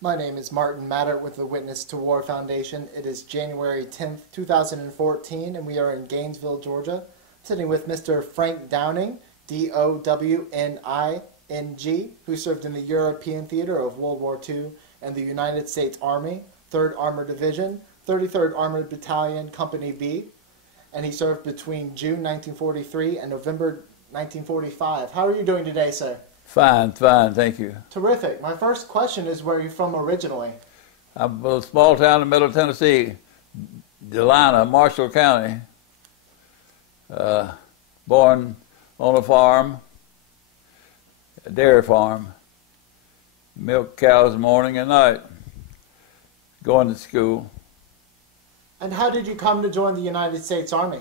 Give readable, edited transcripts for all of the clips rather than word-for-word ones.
My name is Martin Madert with the Witness to War Foundation. It is January 10th, 2014, and we are in Gainesville, Georgia, sitting with Mr. Frank Downing, D-O-W-N-I-N-G, who served in the European Theater of World War II and the United States Army, 3rd Armored Division, 33rd Armored Battalion, Company B, and he served between June 1943 and November 1945. How are you doing today, sir? Fine, thank you. Terrific. My first question is, where are you from originally? I'm from a small town in Middle Tennessee, Delina, Marshall County. Born on a farm, a dairy farm. Milk cows morning and night, going to school. And how did you come to join the United States Army?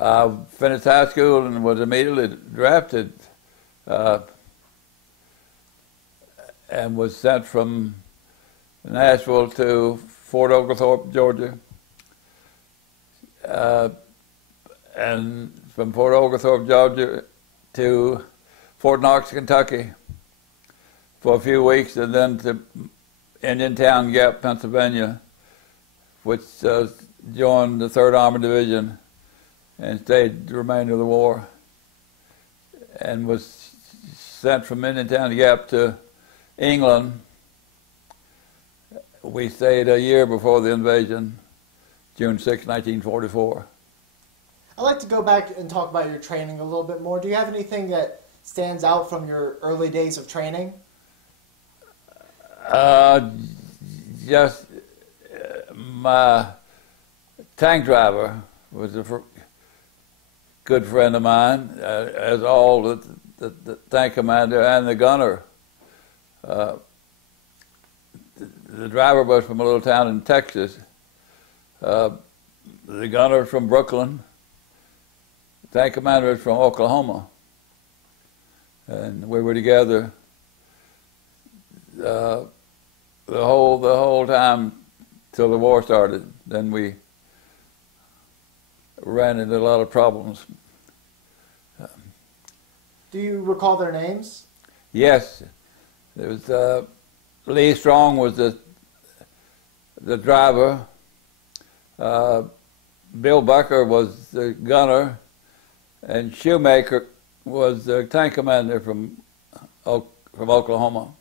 I finished high school and was immediately drafted and was sent from Nashville to Fort Oglethorpe, Georgia, and from Fort Oglethorpe, Georgia to Fort Knox, Kentucky for a few weeks, and then to Indiantown Gap, Pennsylvania, which joined the 3rd Armored Division and stayed the remainder of the war, and was sent from Indiantown Gap to England. We stayed a year before the invasion, June 6, 1944. I'd like to go back and talk about your training a little bit more. Do you have anything that stands out from your early days of training? Just my tank driver was a good friend of mine, as all the tank commander and the gunner. The driver was from a little town in Texas. The gunner from Brooklyn. The tank commander was from Oklahoma. And we were together the whole time till the war started. Then we ran into a lot of problems. Do you recall their names? Yes, there was Lee Strong was the driver. Bill Bucker was the gunner, and Shoemaker was the tank commander from Oklahoma.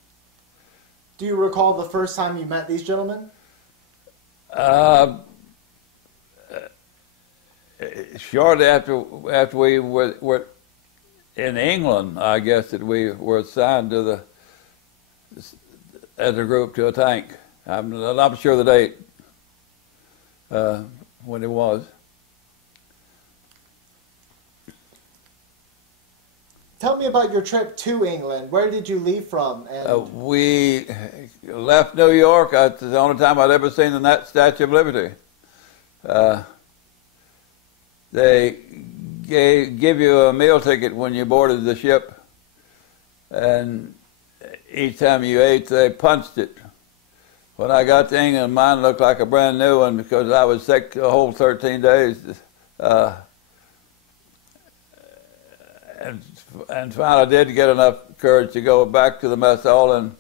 Do you recall the first time you met these gentlemen? Shortly after we were in England, I guess that we were assigned to as a group to a tank. I'm not sure the date when it was. Tell me about your trip to England. Where did you leave from? And We left New York. It's the only time I'd ever seen the Statue of Liberty. They give you a meal ticket when you boarded the ship, and each time you ate, they punched it. When I got to England, mine looked like a brand new one because I was sick the whole 13 days. And finally I did get enough courage to go back to the mess hall and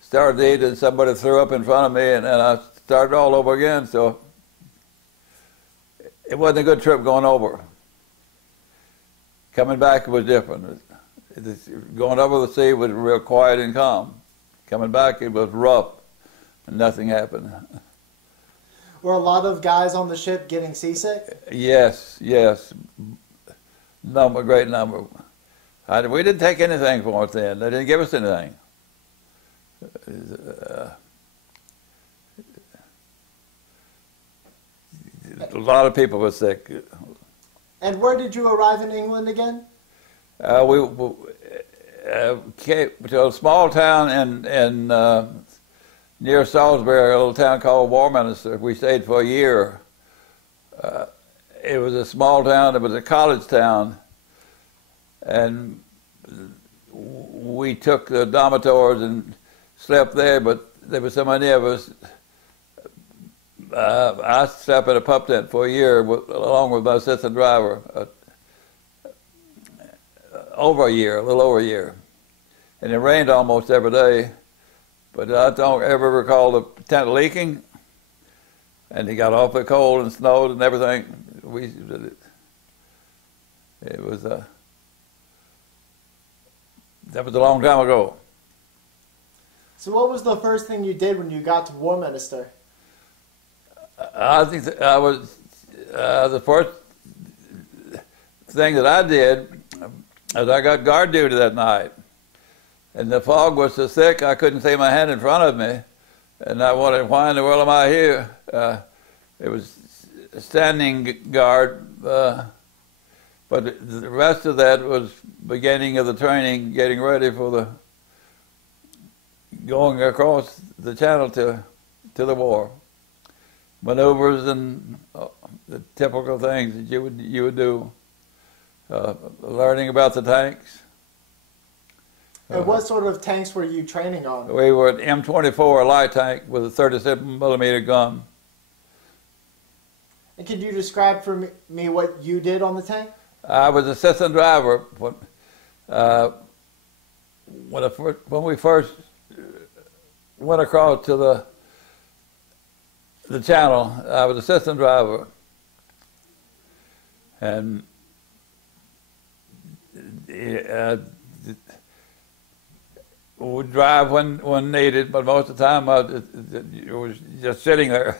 started to eat, and somebody threw up in front of me, and I started all over again. So it wasn't a good trip going over. Coming back, it was different. Going over the sea was real quiet and calm. Coming back, it was rough, and nothing happened. were a lot of guys on the ship getting seasick? Yes. Great number. We didn't take anything for it then. They didn't give us anything. A lot of people were sick. And where did you arrive in England again? We came to a small town in near Salisbury, a little town called Warminster. We stayed for a year. It was a small town. It was a college town, and we took the dormitories and slept there. But there were so many of us. I slept in a pup tent for a year along with my assistant driver. A little over a year, and it rained almost every day. but I don't ever recall the tent leaking. And it got awfully cold and snowed and everything. It was that was a long time ago. So what was the first thing you did when you got to War Minister? I think I was the first thing that I did is I got guard duty that night, and the fog was so thick I couldn't see my hand in front of me, and I wondered, why in the world am I here? It was standing guard, but the rest of that was beginning of the training, getting ready for the going across the channel to the war, maneuvers and the typical things that you would do, learning about the tanks. And what sort of tanks were you training on? We were an M24 light tank with a 37 millimeter gun. And could you describe for me what you did on the tank? I was assistant driver when we first went across to the channel. I was assistant driver, and would drive when needed, but most of the time I was just sitting there.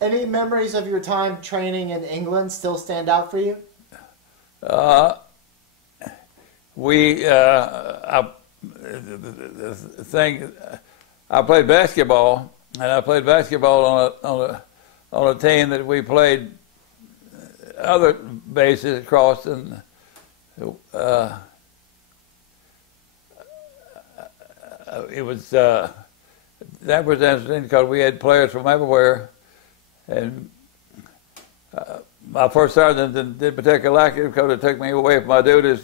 Any memories of your time training in England still stand out for you? The thing, I played basketball, and I played basketball on a team that we played other bases across, and it was that was interesting because we had players from everywhere, and my first sergeant didn't particularly like it because it took me away from my duties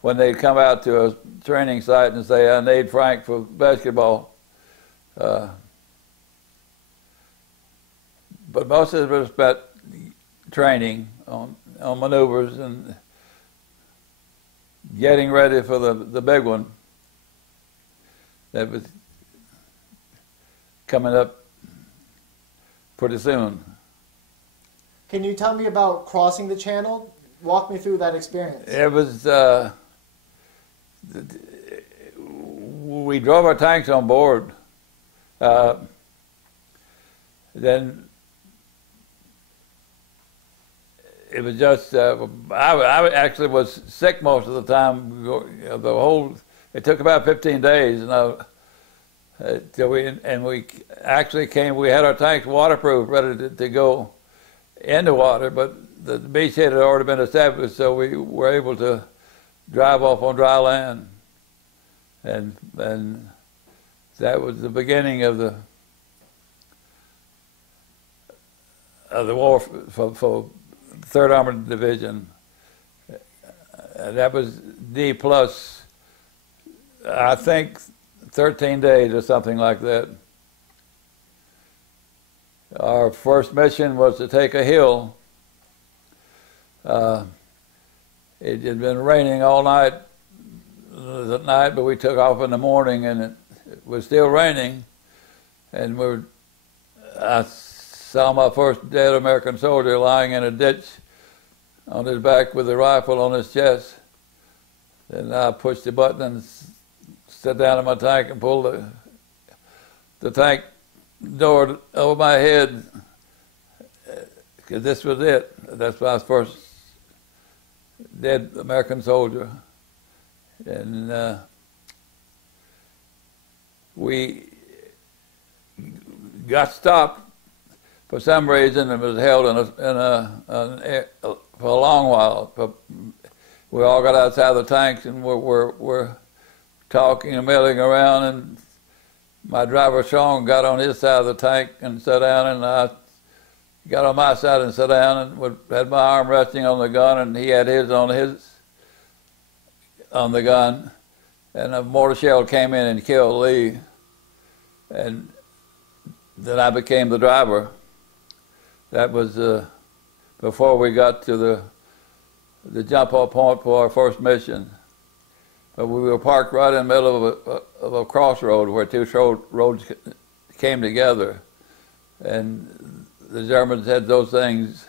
when they'd come out to a training site and say, I need Frank for basketball. But most of it was spent training on maneuvers and getting ready for the big one that was coming up pretty soon. Can you tell me about crossing the channel? Walk me through that experience. It was, we drove our tanks on board. Then it was just, I actually was sick most of the time. It took about 15 days, till we actually came. We had our tanks waterproof, ready to go into water, but the beachhead had already been established, so we were able to drive off on dry land, and that was the beginning of the war for 3rd Armored Division. That was D plus, I think, 13 days or something like that. Our first mission was to take a hill. It had been raining all night that night, but we took off in the morning, and it was still raining. And I saw my first dead American soldier lying in a ditch on his back with a rifle on his chest. Then I pushed the button and sat down in my tank and pulled the tank door over my head, because this was it. That's my first dead American soldier. And we got stopped for some reason and was held for a long while. We all got outside the tanks and we're talking and milling around, and my driver Sean got on his side of the tank and sat down, and I got on my side and sat down, and had my arm resting on the gun, and he had his on the gun, and a mortar shell came in and killed Lee, and then I became the driver. That was before we got to the jump-off point for our first mission. But we were parked right in the middle of a crossroad where two roads came together. And the Germans had those things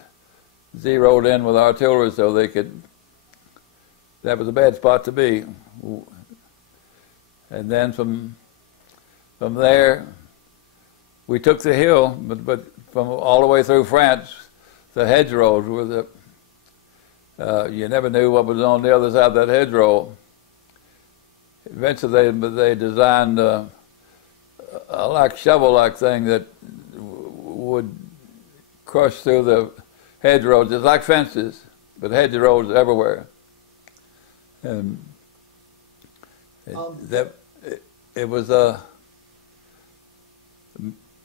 zeroed in with artillery so they could, that was a bad spot to be. And then from there, we took the hill, but from all the way through France, the hedgerows were you never knew what was on the other side of that hedgerow. Eventually they designed a like shovel-like thing that would crush through the hedgerows. It's like fences, but hedgerows everywhere. And it was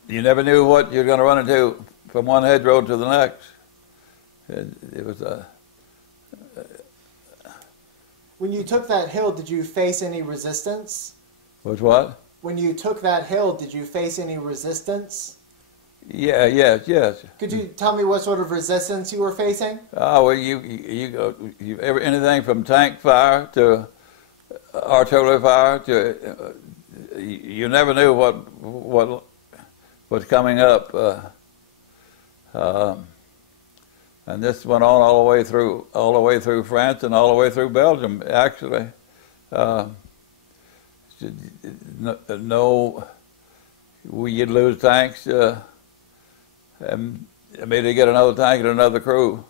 you never knew what you're going to run into from one hedgerow to the next. It was When you took that hill, did you face any resistance? Was what? When you took that hill, did you face any resistance? Yeah, yes. Could you tell me what sort of resistance you were facing? Oh, well, anything from tank fire to artillery fire to you never knew what was coming up, and this went on all the way through France and all the way through Belgium. Actually, you'd lose tanks. And immediately get another tank and another crew.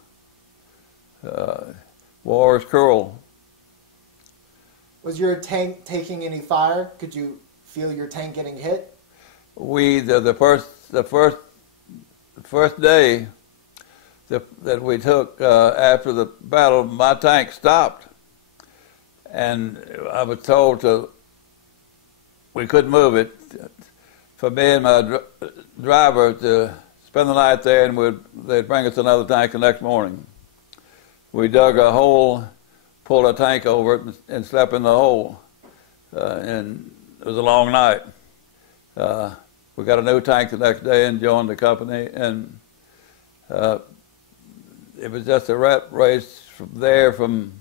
War is cruel. Was your tank taking any fire? Could you feel your tank getting hit? The first day that we took after the battle, my tank stopped, and I was told we couldn't move it. For me and my driver to spend the night there, and they'd bring us another tank the next morning. We dug a hole, pulled a tank over it, and slept in the hole. And it was a long night. We got a new tank the next day and joined the company, and it was just a rat race from there, from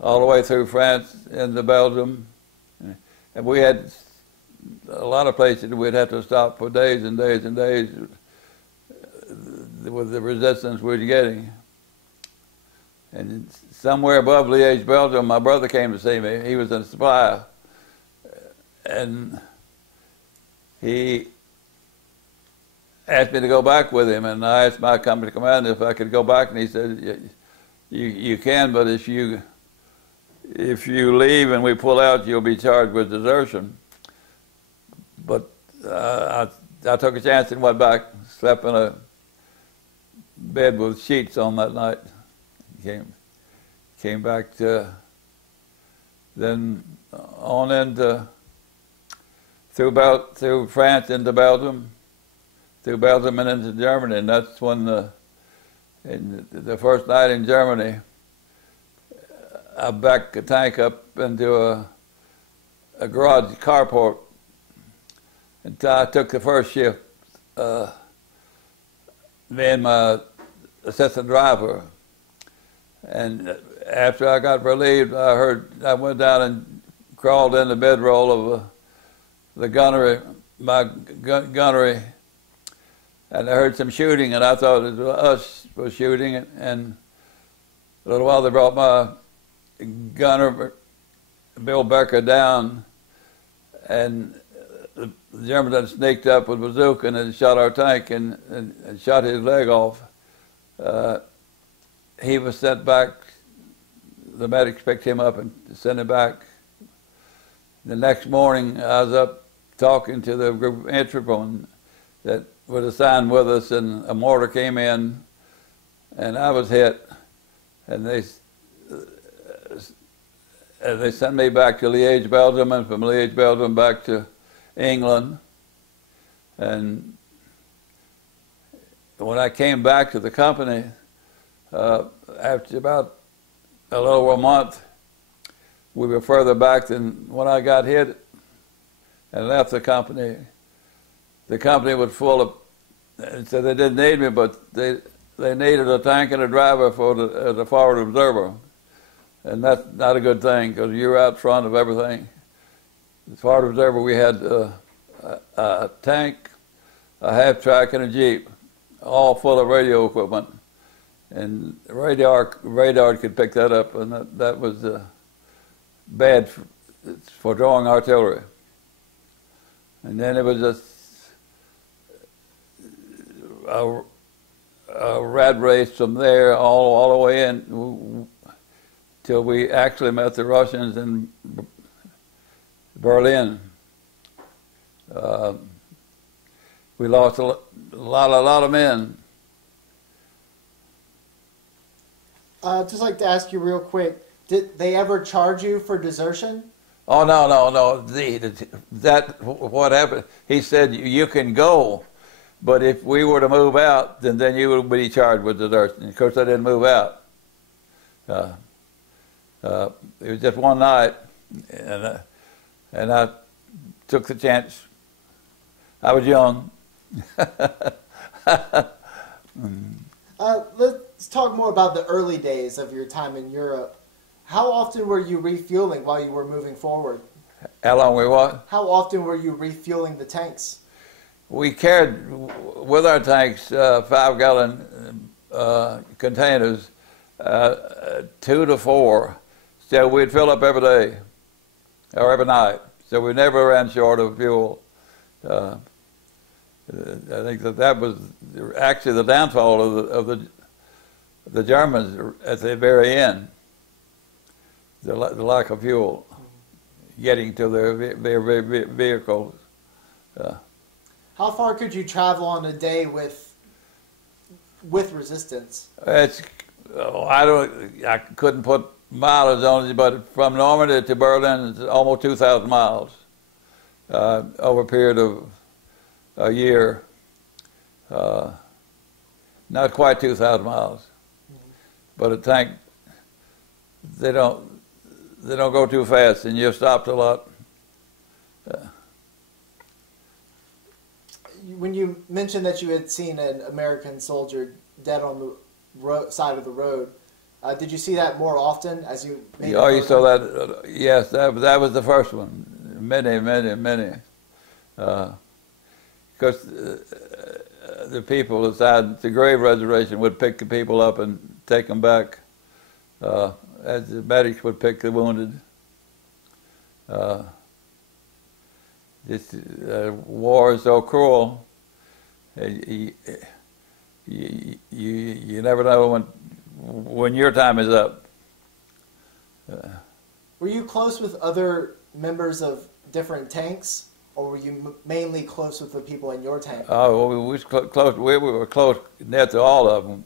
all the way through France into Belgium. And we had a lot of places we'd have to stop for days and days and days with the resistance we were getting. And somewhere above Liège, Belgium, my brother came to see me. He was a spy. And he asked me to go back with him, and I asked my company commander if I could go back, and he said, you can, but if you leave and we pull out, you'll be charged with desertion. But I took a chance and went back, slept in a bed with sheets on that night. Came back to, then on into, through France into Belgium, through Belgium and into Germany, and that's when the first night in Germany, I backed a tank up into a garage carport. And I took the first shift, me and my assistant driver. And after I got relieved, I went down and crawled in the bedroll of the gunnery, my gunnery, and I heard some shooting, and I thought it was us was shooting, and a little while they brought my gunner, Bill Becker, down, and the Germans had sneaked up with a bazooka and shot our tank and shot his leg off. He was sent back. The medics picked him up and sent him back. The next morning, I was up talking to the group of infantrymen that was assigned with us, and a mortar came in, and I was hit, and they sent me back to Liège, Belgium, and from Liège, Belgium, back to England. And when I came back to the company, after about a little over a month, we were further back than when I got hit and left the company. The company was full of, so they didn't need me, but they needed a tank and a driver for the forward observer. and that's not a good thing because you're out front of everything. As far as ever, we had a tank, a half-track, and a Jeep, all full of radio equipment. And radar could pick that up, and that was bad for drawing artillery. And then it was just a rat race from there all the way in till we actually met the Russians in Berlin. We lost a lot of men. Just like to ask you real quick, did they ever charge you for desertion? Oh, no. What happened, he said, you can go, but if we were to move out, then you would be charged with desertion. Of course, I didn't move out. It was just one night, and I took the chance. I was young. Let's talk more about the early days of your time in Europe. How often were you refueling while you were moving forward? How long we what? How often were you refueling the tanks? We carried with our tanks 5-gallon containers, 2 to 4. So we'd fill up every day or every night. So we never ran short of fuel. I think that was actually the downfall of the Germans at the very end. The lack of fuel, getting to their vehicles. How far could you travel on a day with resistance? I couldn't put mileage on it, but from Normandy to Berlin, it's almost 2,000 miles over a period of a year. Not quite 2,000 miles, but a tank, they don't go too fast, and you're stopped a lot. When you mentioned that you had seen an American soldier dead on the side of the road, did you see that more often as you made Oh, you saw that? Yes, that was the first one. Many. Because the people inside the grave reservation would pick the people up and take them back, as the medics would pick the wounded. This war is so cruel. You never know when your time is up. Were you close with other members of different tanks, or were you mainly close with the people in your tank? Oh, we was close. We were close net to all of them.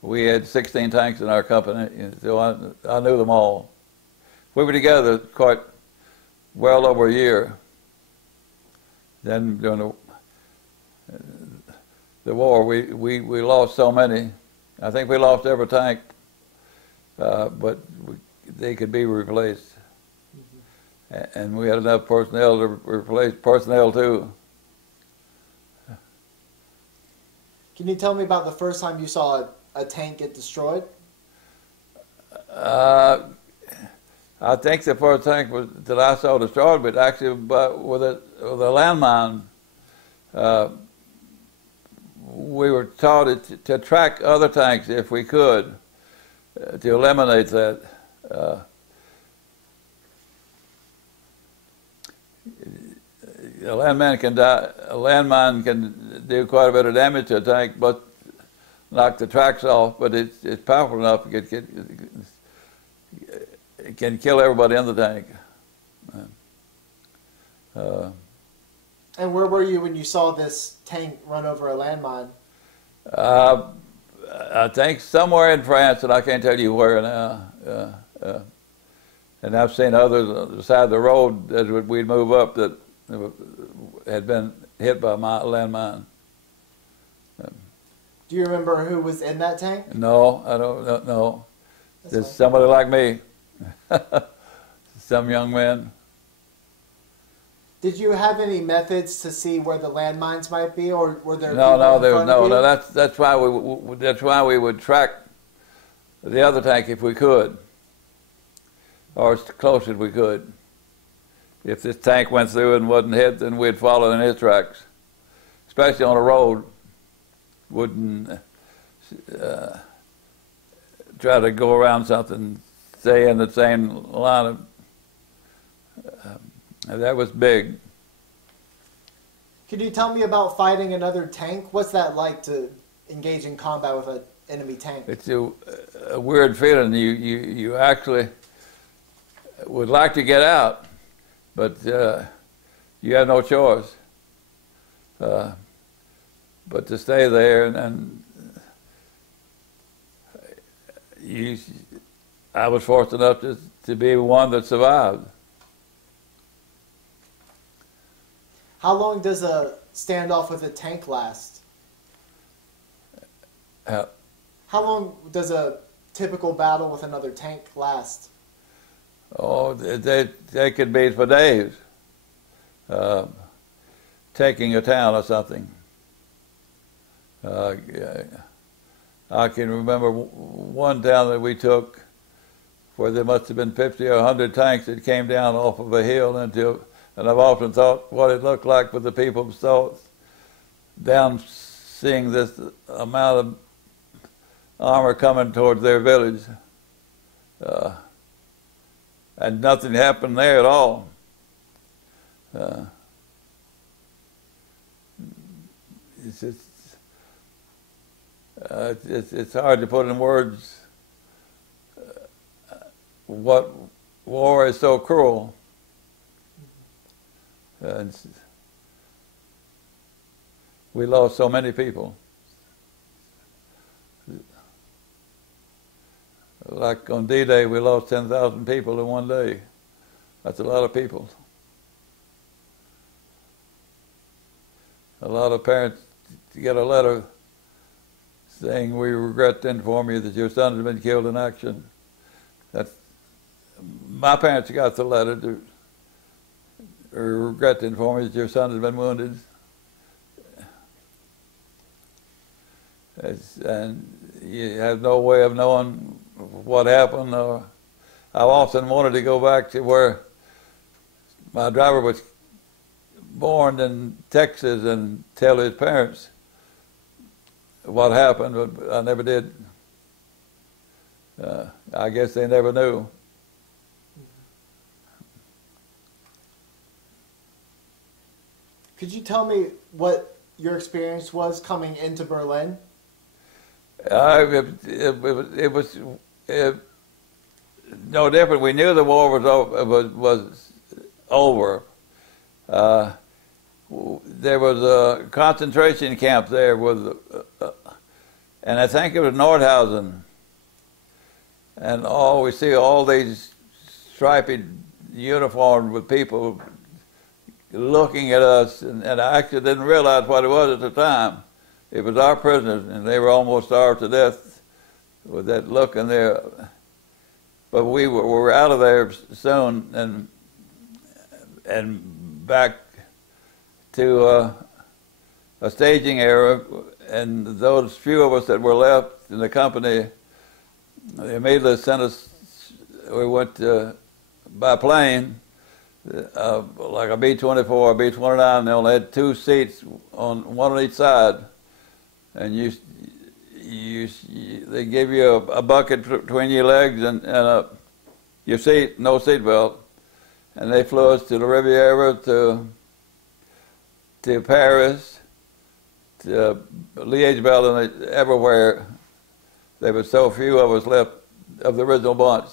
We had 16 tanks in our company, so I knew them all. We were together quite well over a year. Then during the war, we lost so many. I think we lost every tank, but they could be replaced. Mm-hmm. And we had enough personnel to replace personnel too. Can you tell me about the first time you saw a tank get destroyed? I think the first tank that I saw destroyed, but actually with a landmine. We were taught to track other tanks if we could, to eliminate that. A landmine can do quite a bit of damage to a tank, but knock the tracks off. But it's powerful enough it can kill everybody in the tank. And where were you when you saw this tank run over a landmine? I think somewhere in France, and I can't tell you where now. And I've seen others on the side of the road as we'd move up that had been hit by my landmine. Do you remember who was in that tank? No, I don't know. Just somebody like me. Some young man. Did you have any methods to see where the landmines might be, or were there? No. That's why we would track the other tank if we could. or as close as we could. If this tank went through and wasn't hit, then we'd follow in his tracks, especially on a road. Wouldn't try to go around something, stay in the same line of. That was big. Could you tell me about fighting another tank? What's that like to engage in combat with an enemy tank? It's a weird feeling. You actually would like to get out, but you have no choice. But to stay there and I was fortunate enough to be one that survived. How long does a standoff with a tank last? How long does a typical battle with another tank last? Oh, they could be for days. Taking a town or something. I can remember one town that we took where there must have been 50 or 100 tanks that came down off of a hill and I've often thought what it looked like for the people down seeing this amount of armor coming towards their village. And nothing happened there at all. It's hard to put in words what war is so cruel. We lost so many people. Like on D-Day, we lost 10,000 people in one day. That's a lot of people. A lot of parents get a letter saying, "We regret to inform you that your son has been killed in action." My parents got the letter to regret to inform you that your son has been wounded. And you have no way of knowing what happened. Or I often wanted to go back to where my driver was born in Texas and tell his parents what happened, but I never did. I guess they never knew. Could you tell me what your experience was coming into Berlin? It was no different. We knew the war was over. There was a concentration camp there and I think it was Nordhausen. And we see all these striped uniforms with people looking at us, and I actually didn't realize what it was at the time. It was our prisoners, and they were almost starved to death with that look in there. But we were out of there soon and back to a staging area, and those few of us that were left in the company, they immediately sent us, we went by plane, like a B-24, a B-29, they only had 2 seats, one on each side, and they give you a bucket between your legs and your seat, no seat belt, and they flew us to the Riviera, to Paris, to Liège, and everywhere. There were so few of us left of the original bunch.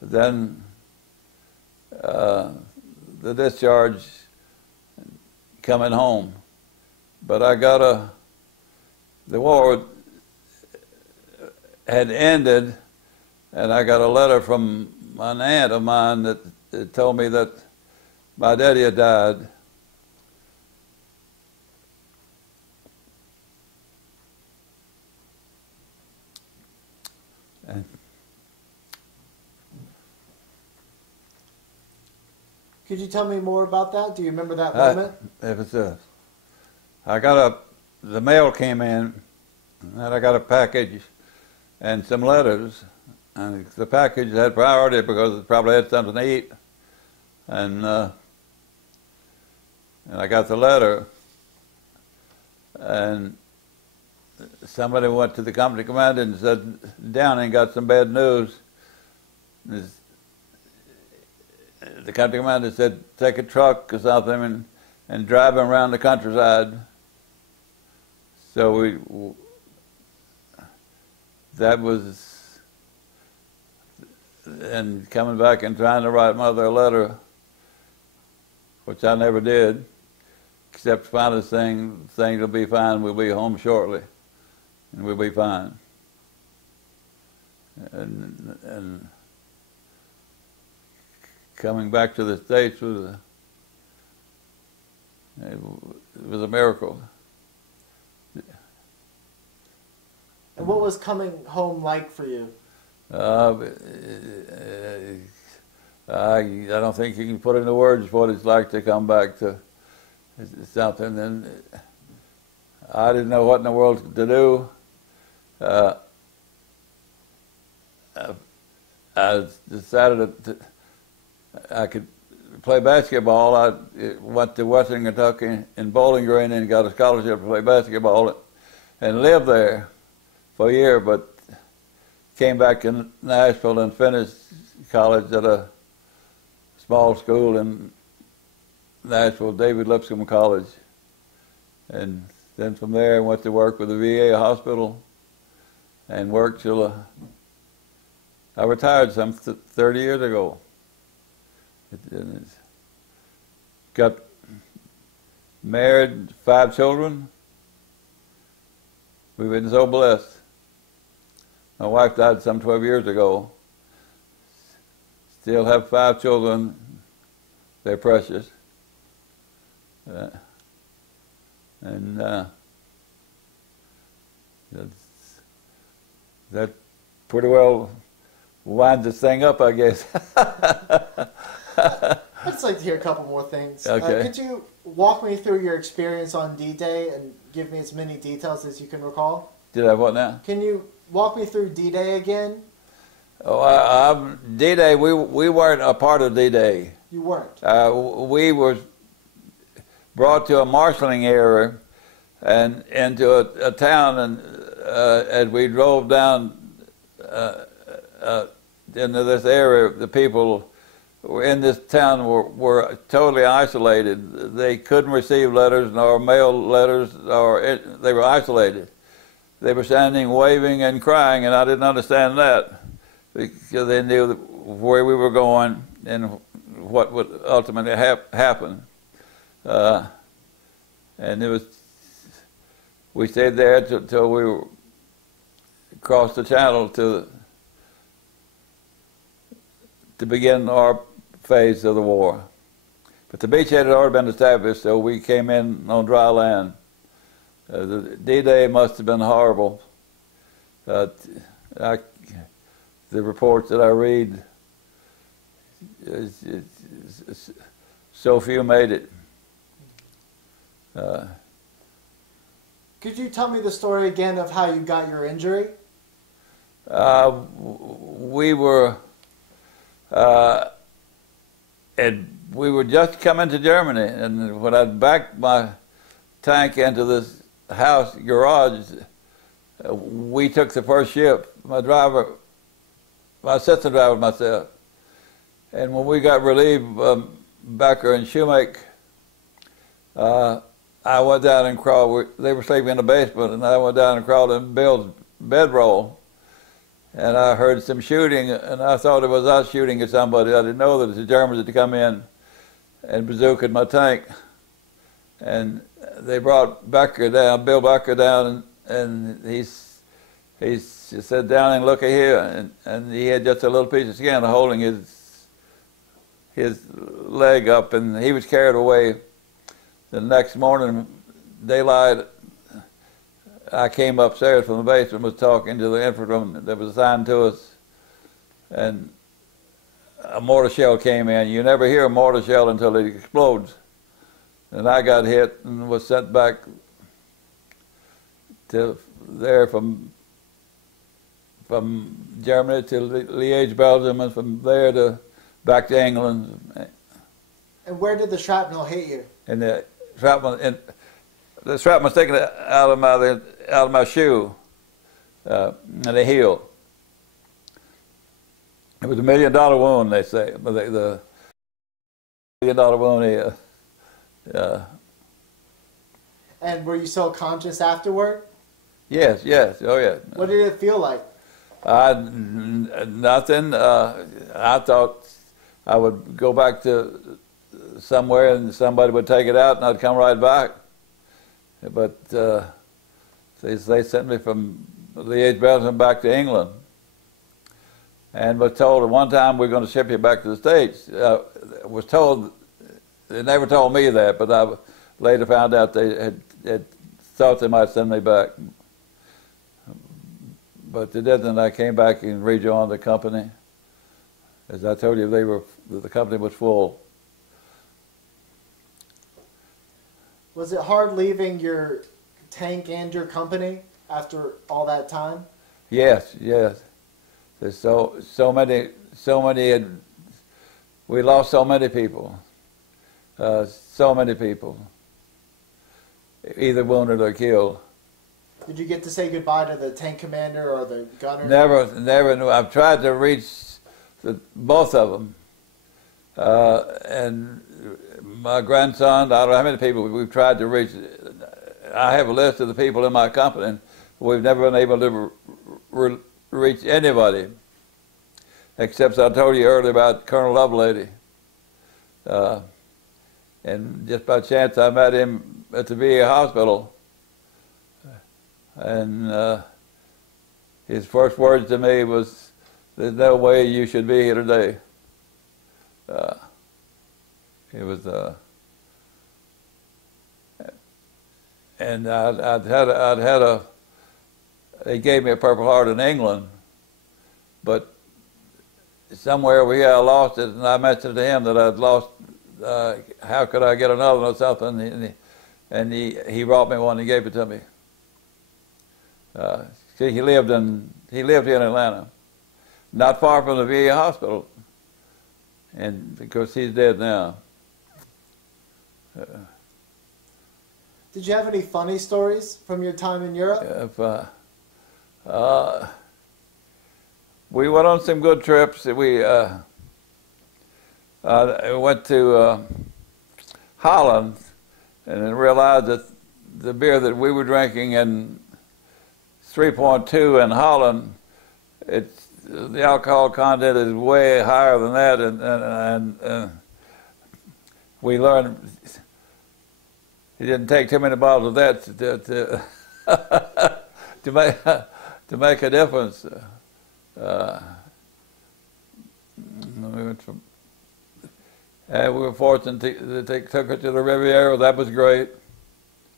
Then the discharge coming home. But I got the war had ended, and I got a letter from an aunt of mine that told me that my daddy had died. Could you tell me more about that? Do you remember that moment? The mail came in, and I got a package and some letters, And the package had priority because it probably had something to eat. And I got the letter, and somebody went to the company commander and said, Downing got some bad news. The company commander said, take a truck or something and drive him around the countryside. So that was, and coming back and trying to write Mother a letter, which I never did, except finally saying, things will be fine, we'll be home shortly, and we'll be fine. And coming back to the States was a miracle. And what was coming home like for you? I don't think you can put into words what it's like to come back to something. And I didn't know what in the world to do. I decided that I could play basketball. I went to Western Kentucky in Bowling Green and got a scholarship to play basketball and lived there for a year, but came back to Nashville and finished college at a small school in Nashville, David Lipscomb College. And then from there I went to work with the VA hospital and worked till I retired some 30 years ago. Got married, 5 children. We've been so blessed. My wife died some 12 years ago. Still have 5 children. They're precious. That pretty well winds this thing up, I guess. I'd just like to hear a couple more things. Okay. Could you walk me through your experience on D-Day and give me as many details as you can recall? Did I what now? Can you walk me through D-Day again? Oh, D-Day, we weren't a part of D-Day. You weren't? We were brought to a marshalling area and into a town, and as we drove down into this area, the people in this town were totally isolated. They couldn't receive letters nor mail letters, or they were isolated. They were standing, waving, and crying, and I didn't understand that because they knew where we were going and what would ultimately happen. And we stayed there till we crossed the channel to begin our phase of the war. But the beachhead had already been established, so we came in on dry land. The D-Day must have been horrible. The reports that I read, so few made it. Could you tell me the story again of how you got your injury? We were just coming to Germany, and when I backed my tank into this house garage, we took the first ship. My assistant driver, myself, and when we got relieved, Becker and Shoemake, I went down and crawled. They were sleeping in the basement, and I went down and crawled in Bill's bedroll. And I heard some shooting, and I thought it was us shooting at somebody. I didn't know that the Germans had come in and bazookaed my tank. And they brought Becker down, Bill Becker down, and he said, Downing, look here. And he had just a little piece of skin holding his leg up, and he was carried away. The next morning, daylight, I came upstairs from the basement, was talking to the infantryman that was assigned to us, and a mortar shell came in. You never hear a mortar shell until it explodes. And I got hit and was sent back to there from from Germany to Liège, Belgium, and from there to back to England. And where did the shrapnel hit you? And the shrapnel was taken out of my shoe, and the heel. It was $1 million wound, they say, but the $1 million wound. And were you still conscious afterward? Yes, oh yeah. What did it feel like? Nothing. I thought I would go back to somewhere and somebody would take it out and I'd come right back. But they sent me from Liège, Belgium back to England, and was told at one time we're going to ship you back to the States. Was told, they never told me that, but I later found out they had thought they might send me back. But they didn't. I came back and rejoined the company. As I told you, the company was full. Was it hard leaving your tank and your company after all that time? Yes. There's so many. We lost so many people. Either wounded or killed. Did you get to say goodbye to the tank commander or the gunner? Never knew. I've tried to reach both of them. And my grandson, I don't know how many people we've tried to reach. I have a list of the people in my company. We've never been able to reach anybody, except I told you earlier about Colonel Lovelady. And just by chance I met him at the VA hospital. And his first words to me was, "There's no way you should be here today." It was, and they gave me a Purple Heart in England, but somewhere over here I lost it, and I mentioned to him that I'd lost. How could I get another one or something? And he brought me one and gave it to me. See, he lived here in Atlanta, not far from the VA hospital, and of course he's dead now. Did you have any funny stories from your time in Europe? We went on some good trips. We went to Holland, and then realized that the beer that we were drinking in 3.2 in Holland, the alcohol content is way higher than that, and we learned he didn't take too many bottles of that to make a difference. We were fortunate that they took us to the Riviera. That was great.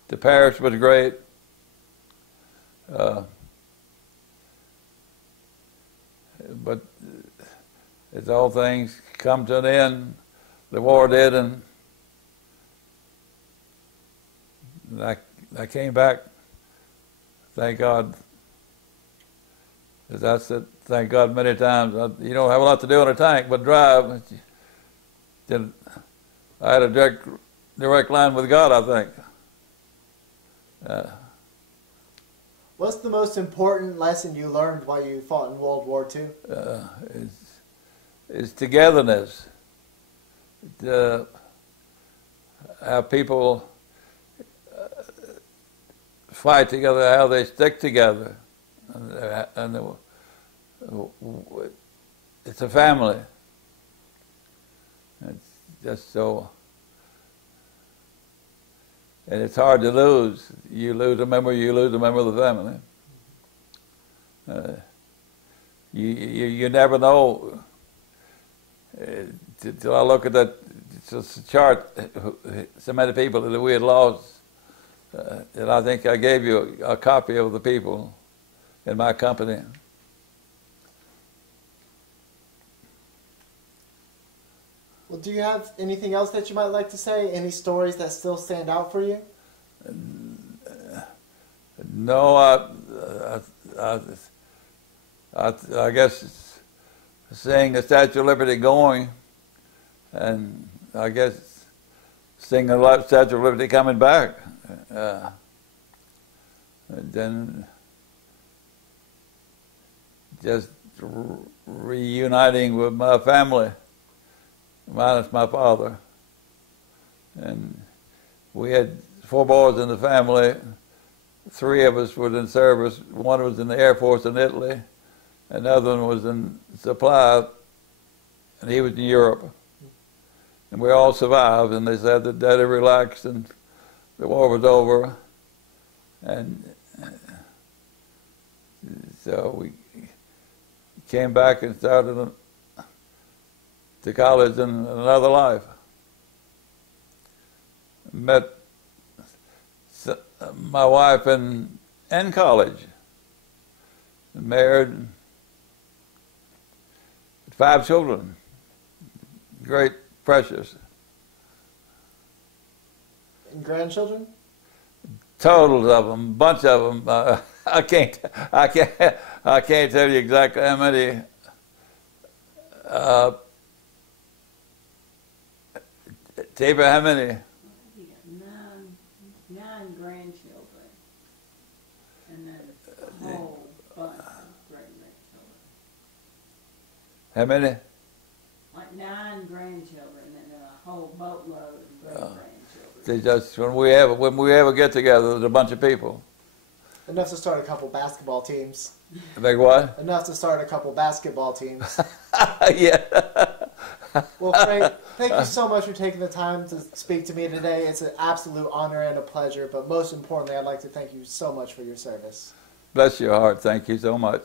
To Paris was great. But as all things come to an end, the war did, and I came back. Thank God. As I said, thank God many times. You don't have a lot to do in a tank but drive. I had a direct line with God, I think. What's the most important lesson you learned while you fought in World War II? Is togetherness. How people fight together, how they stick together, and it's a family. It's just so, and it's hard to lose. You lose a member of the family. You never know. Till I look at that chart, so many people that we had lost, and I think I gave you a copy of the people in my company. Well, do you have anything else that you might like to say? Any stories that still stand out for you? No, I guess seeing the Statue of Liberty going, and I guess seeing the Statue of Liberty coming back, and then just reuniting with my family, minus my father. And we had 4 boys in the family. 3 of us were in service. One was in the Air Force in Italy. Another one was in supply, and he was in Europe. And we all survived, and they said that Daddy relaxed and the war was over. And so we came back and started to college in another life. Met my wife in college. Married, 5 children. Great, precious. And grandchildren? Totals of them, bunch of them. I can't tell you exactly how many. Tabor, how many? You got nine grandchildren, and then a whole bunch of great-grandchildren. How many? Like 9 grandchildren, and then a whole boatload of great-grandchildren. They just when we ever get together, there's a bunch of people. Enough to start a couple basketball teams. Like what? Enough to start a couple basketball teams. Yeah. Well, Frank, thank you so much for taking the time to speak to me today. It's an absolute honor and a pleasure, but most importantly, I'd like to thank you so much for your service. Bless your heart. Thank you so much.